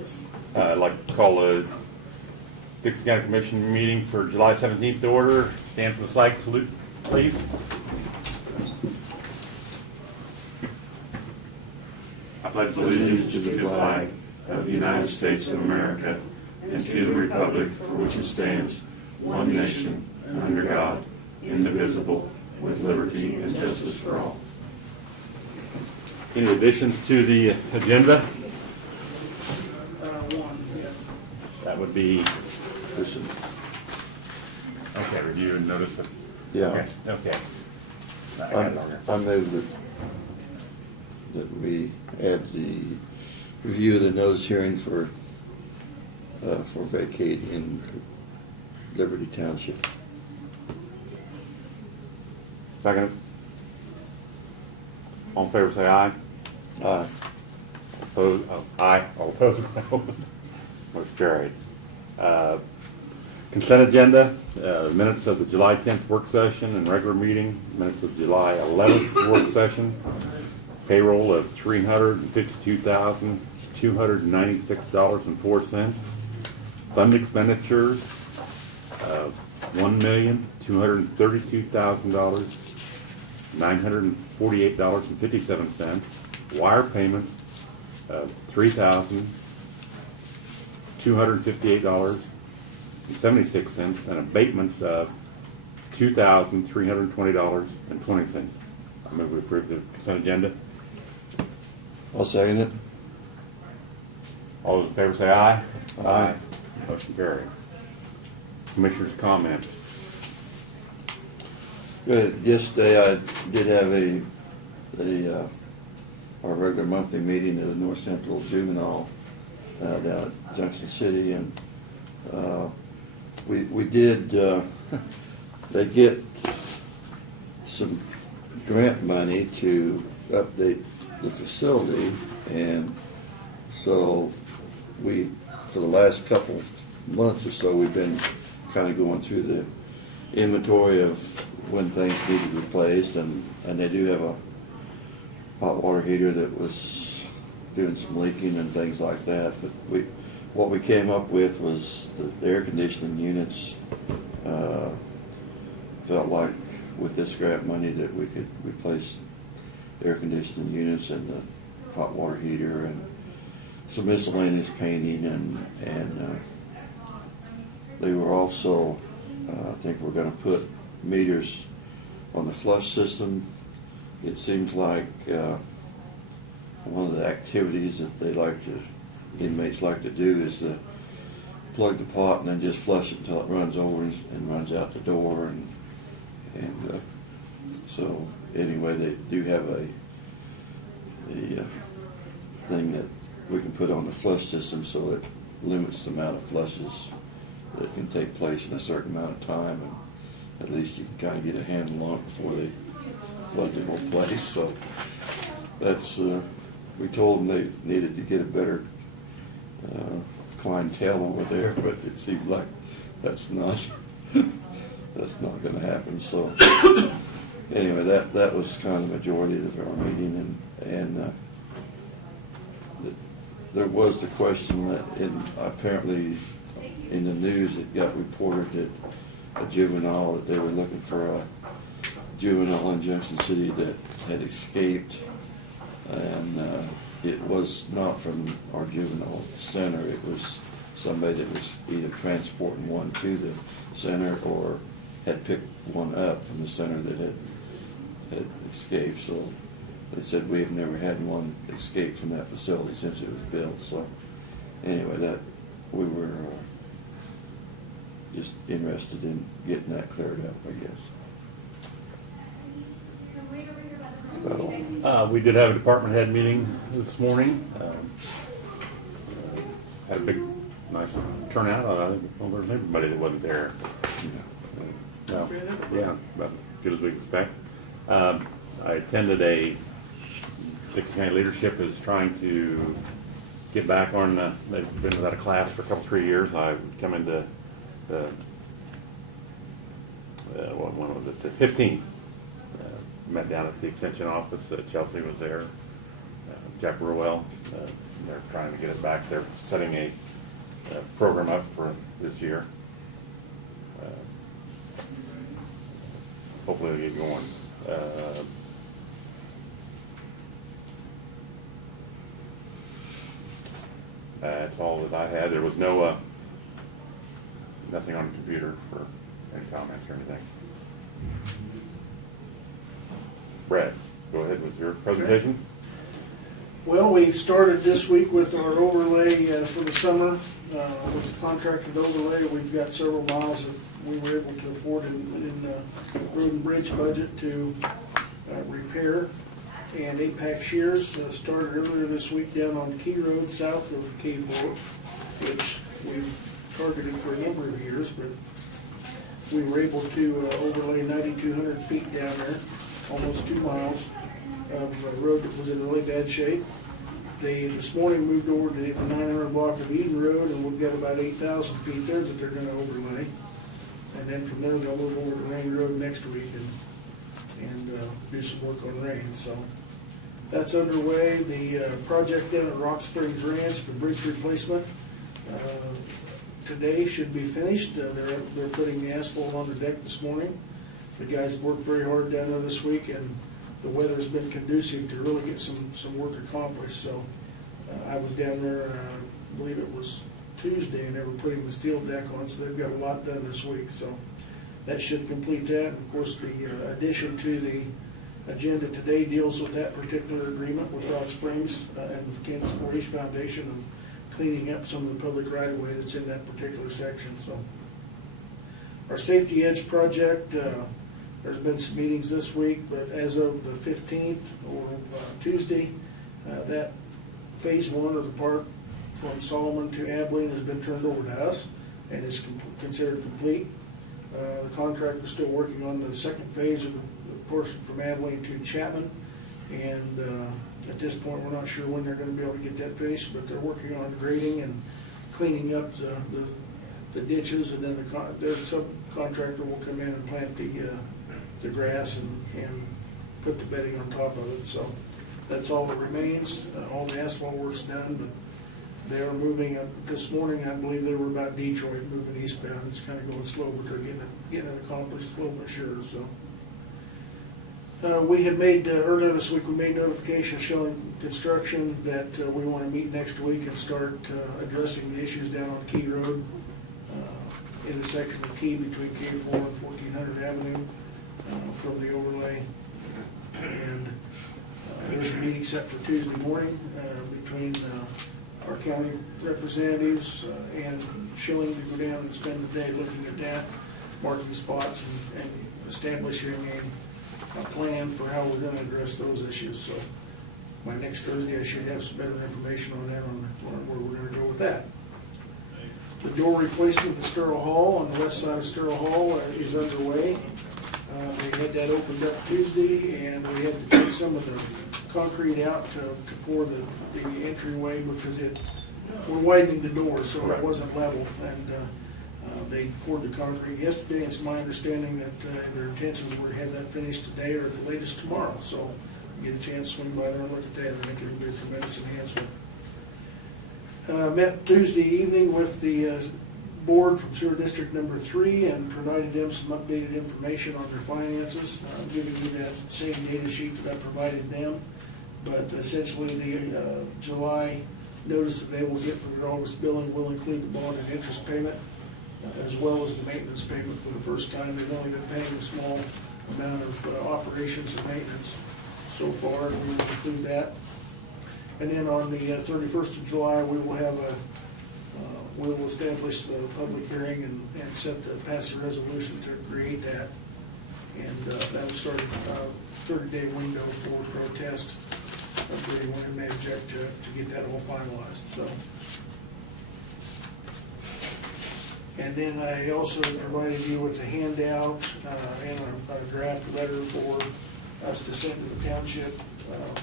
Yes. I'd like to call the Dixon County Commission meeting for July 17th to order. Stand for the flag salute, please. I pledge allegiance to the flag of the United States of America and to the republic for which it stands, one nation, under God, indivisible, with liberty and justice for all. Any additions to the agenda? One, yes. That would be, okay, review and notice of. Yeah. Okay. I got it on there. I move that we add the review of the notice hearing for vacate in Liberty Township. Second. All in favor, say aye. Aye. Opposed? Oh, aye. All opposed? No. Motion carried. Consent agenda, minutes of the July 10th work session and regular meeting, minutes of July 11th work session, payroll of $352,296.04, fund expenditures of $1,232,948.57, wire payments of $3,258.76, and abatements of $2,320.20. I move we approve the consent agenda. I'll second it. All those in favor say aye. Aye. Motion carried. Commissioners' comments. Good. Yesterday I did have our regular monthly meeting at the North Central Juvenile down at Junction City, and we did they get some grant money to update the facility, and so for the last couple months or so we've been kind of going through the inventory of when things needed replaced, and they do have a hot water heater that was doing some leaking and things like that. But what we came up with was the air conditioning units. Felt like with this grant money that we could replace air conditioning units and the hot water heater and some miscellaneous painting, and they were also I think we're going to put meters on the flush system. It seems like one of the activities that inmates like to do is to plug the pot and then just flush it until it runs over and runs out the door. And so anyway, they do have a thing that we can put on the flush system, so it limits the amount of flushes that can take place in a certain amount of time, and at least you can kind of get a handle on it before they flood the whole place. So that's we told them they needed to get a better clientele over there, but it seemed like that's not going to happen. So anyway, that was kind of the majority of our meeting, and there was the question that apparently in the news it got reported that a juvenile, that they were looking for a juvenile in Junction City that had escaped, and it was not from our juvenile center. It was somebody that was either transporting one to the center or had picked one up from the center that had escaped. So they said we have never had one escape from that facility since it was built. So anyway, that we were just interested in getting that cleared up, I guess. We did have a department head meeting this morning. Had a big, nice turnout. I think well, there's everybody that wasn't there. Yeah, about as good as we expect. I attended Dixon County Leadership is trying to get back on. They've been without a class for a couple, 3 years. I've come into when was it? The 15th. Met down at the extension office. Chelsea was there. Jack Burwell. they're trying to get it back. They're setting a program up for this year. Hopefully it'll get going. That's all that I had. There was no, nothing on the computer for any comments or anything. Brad, go ahead with your presentation. Well, we started this week with our overlay for the summer. With the contracted overlay, we've got several miles that we were able to afford in the road and bridge budget to repair. And APAC shears started earlier this week down on Key Road south of K4, which we've targeted for a number of years, but we were able to overlay 9,200 feet down there, almost 2 miles of a road that was in really bad shape. They this morning moved over to the 900 block of Eden Road, and we've got about 8,000 feet there that they're going to overlay. And then from there they'll move over to Rain Road next week and do some work on Rain. So that's underway. The project down at Rock Springs Ranch, the bridge replacement, today should be finished. They're putting the asphalt on the deck this morning. The guys worked very hard down there this week, and the weather's been conducive to really get some work accomplished. So I was down there, I believe it was Tuesday, and they were putting the steel deck on, so they've got a lot done this week. So that should complete that. And of course, the addition to the agenda today deals with that particular agreement with Rock Springs and the Kansas 4-H Foundation of cleaning up some of the public right-of-way that's in that particular section. So our Safety Edge project, there's been some meetings this week, but as of the 15th or Tuesday, that phase 1 of the part from Solomon to Abilene has been turned over to us and is considered complete. The contractor's still working on the second phase of the portion from Abilene to Chapman, and at this point we're not sure when they're going to be able to get that finished, but they're working on grading and cleaning up the ditches, and then their subcontractor will come in and plant the grass and put the bedding on top of it. So that's all that remains. All the asphalt work's done, but they are moving up. This morning, I believe they were about Detroit, moving eastbound. It's kind of going slow, but they're getting it accomplished slow but sure. So we had made, earlier this week, we made notification showing construction that we want to meet next week and start addressing the issues down on Key Road in the section of Key between K4 and 1400 Avenue from the overlay. And there's a meeting set for Tuesday morning between our county representatives and Schilling to go down and spend the day looking at that, marking spots and establishing a plan for how we're going to address those issues. So by next Thursday I should have some better information on that, on where we're going to go with that. The door replacement at Sterling Hall on the west side of Sterling Hall is underway. They had that opened up Tuesday, and we had to take some of the concrete out to pour the entryway because we're widening the door so it wasn't level. And they poured the concrete yesterday, and it's my understanding that their intentions were to have that finished today or at the latest tomorrow. So get a chance to swing by there and look at that. I think it'll be a tremendous enhancement. Met Tuesday evening with the board from Sewer District number 3 and provided them some updated information on their finances. I'm giving you that same data sheet that I provided them, but essentially the July notice that they will get for their August billing will include the bond and interest payment, as well as the maintenance payment for the first time. They've only been paying a small amount of operations and maintenance so far, and we will include that. And then on the 31st of July, we will have we will establish the public hearing and pass a resolution to create that. And that will start a 30-day window for protest of anyone who may object to it to get that all finalized. So, and then I also provided you with a handout and a draft letter for us to send to the township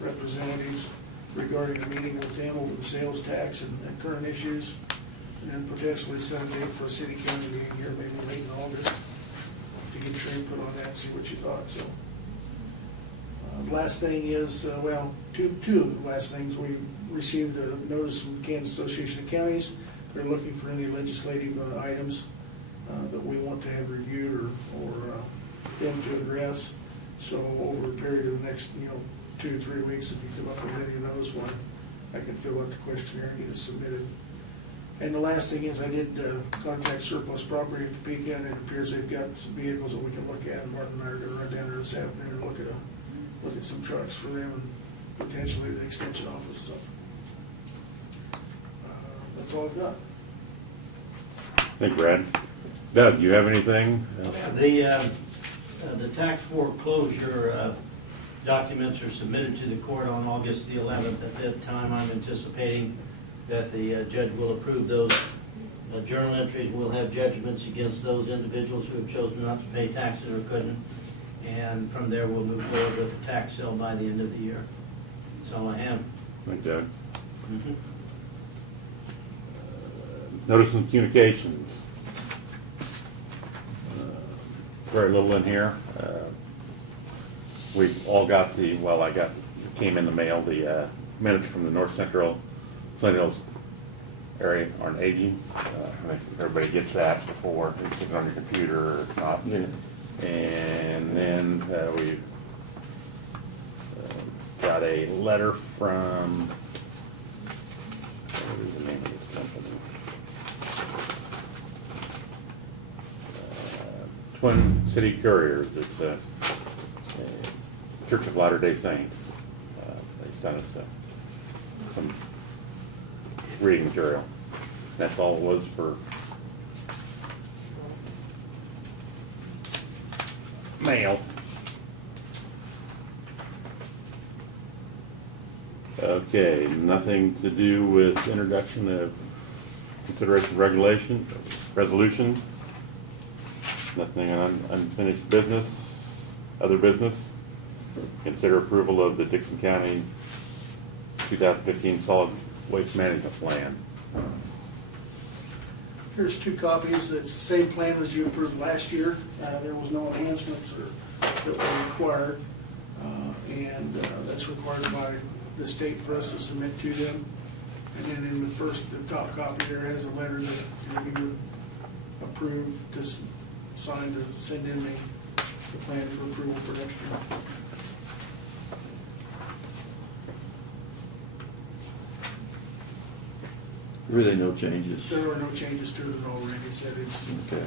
representatives regarding a meeting with them over the sales tax and current issues, and then potentially set a date for a city county meeting here, maybe late in August, to get your input on that and see what you thought. So Last thing is, well, two of the last things, we received a notice from Kansas Association of Counties. They're looking for any legislative items that we want to have reviewed or them to address. So over a period of the next, 2 or 3 weeks, if you come up with any of those, one, I can fill out the questionnaire and get it submitted. And the last thing is, I did contact Surplus Property in Topeka, and it appears they've got some vehicles that we can look at. Martin and I are gonna run down there this afternoon and look at some trucks for them and potentially the extension office, so. That's all I've got. Thank you, Brad. Doug, you have anything? The tax foreclosure documents are submitted to the court on August the 11th. At that time, I'm anticipating that the judge will approve those journal entries. We'll have judgments against those individuals who have chosen not to pay taxes or couldn't. And from there, we'll move forward with the tax sale by the end of the year. That's all I have. Thank you, Doug. Mhm. Notice and communications. Very little in here. We've all got it came in the mail, the minutes from the North Central Flint Hills area on aging. I think everybody gets that before they put it on your computer or not. Yeah. And then we got a letter from, what is the name of this company? Twin City Couriers. It's a Church of Latter-day Saints. They sent us some reading material. That's all it was for mail. Okay, nothing to do with introduction of consideration of resolutions. Nothing on unfinished business, other business. Consider approval of the Dixon County 2015 Solid Waste Management Plan. Here's 2 copies. It's the same plan as you approved last year. There was no enhancements that were required. And that's required by the state for us to submit to them. And then in the top copy there has a letter that you would approve to sign to send in the plan for approval for next year. Really no changes. There are no changes to it at all, Randy said it's, Okay.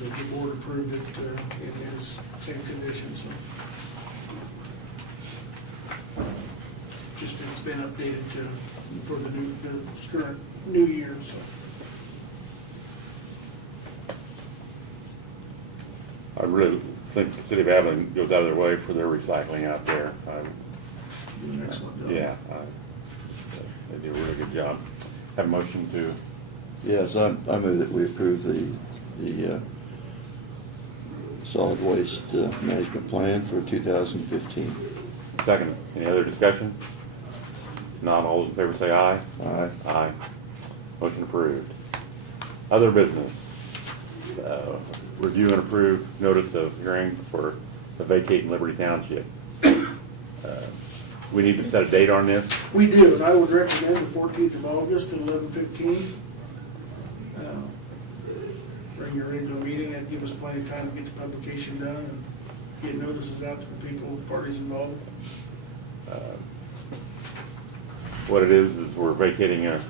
the board approved it in its same conditions. So. Just it's been updated for the current new year, so. I really think the city of Abilene goes out of their way for their recycling out there. Do an excellent job. Yeah, they do a really good job. Have a motion to, Yes, I move that we approve the solid waste management plan for 2015. second. Any other discussion? Not all those in favor say aye. Aye. Aye. Motion approved. Other business. Review and approve notice of hearing for the vacating Liberty Township. We need to set a date on this. We do, and I would recommend the 14th of August at 11:15. Bring your regular meeting, that'd give us plenty of time to get the publication done and get notices out to the people, parties involved. What it is we're vacating a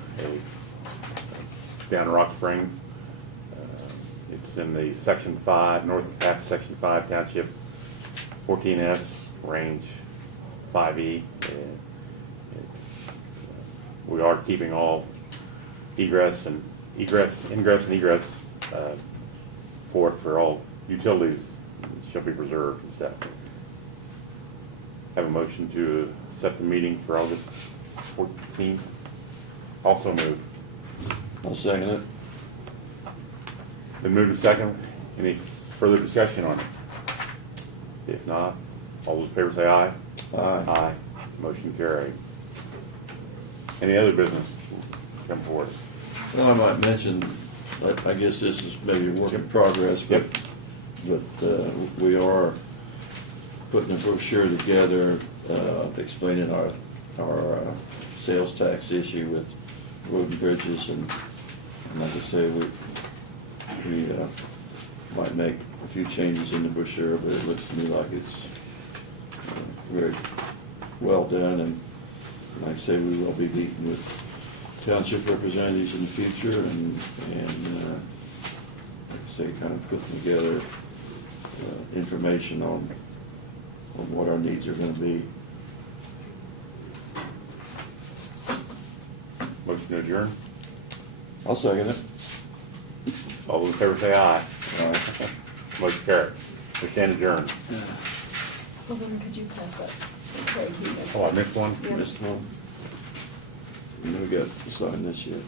down in Rock Springs. It's in the Section 5, north half of Section 5 Township, 14S, range 5E. We are keeping all ingress and egress for all utilities shall be preserved and stuff. Have a motion to set the meeting for August 14th. Also move. I'll second it. Been moved to second. Any further discussion on it? If not, all those in favor say aye. Aye. Aye. Motion carried. Any other business come forward? Well, I might mention, I guess this is maybe a work in progress, but we are putting a brochure together, explaining our sales tax issue with road and bridges, and like I say, we might make a few changes in the brochure, but it looks to me like it's very well done, and like I say, we will be meeting with township representatives in the future, and like I say, kind of putting together information on what our needs are gonna be. Motion to adjourn. I'll second it. All those in favor say aye. All right. Motion carried. We stand adjourned. Hold on, could you pass that? Craig, you missed Oh, I it. missed one? Yeah. Missed one. And we got to sign this yet.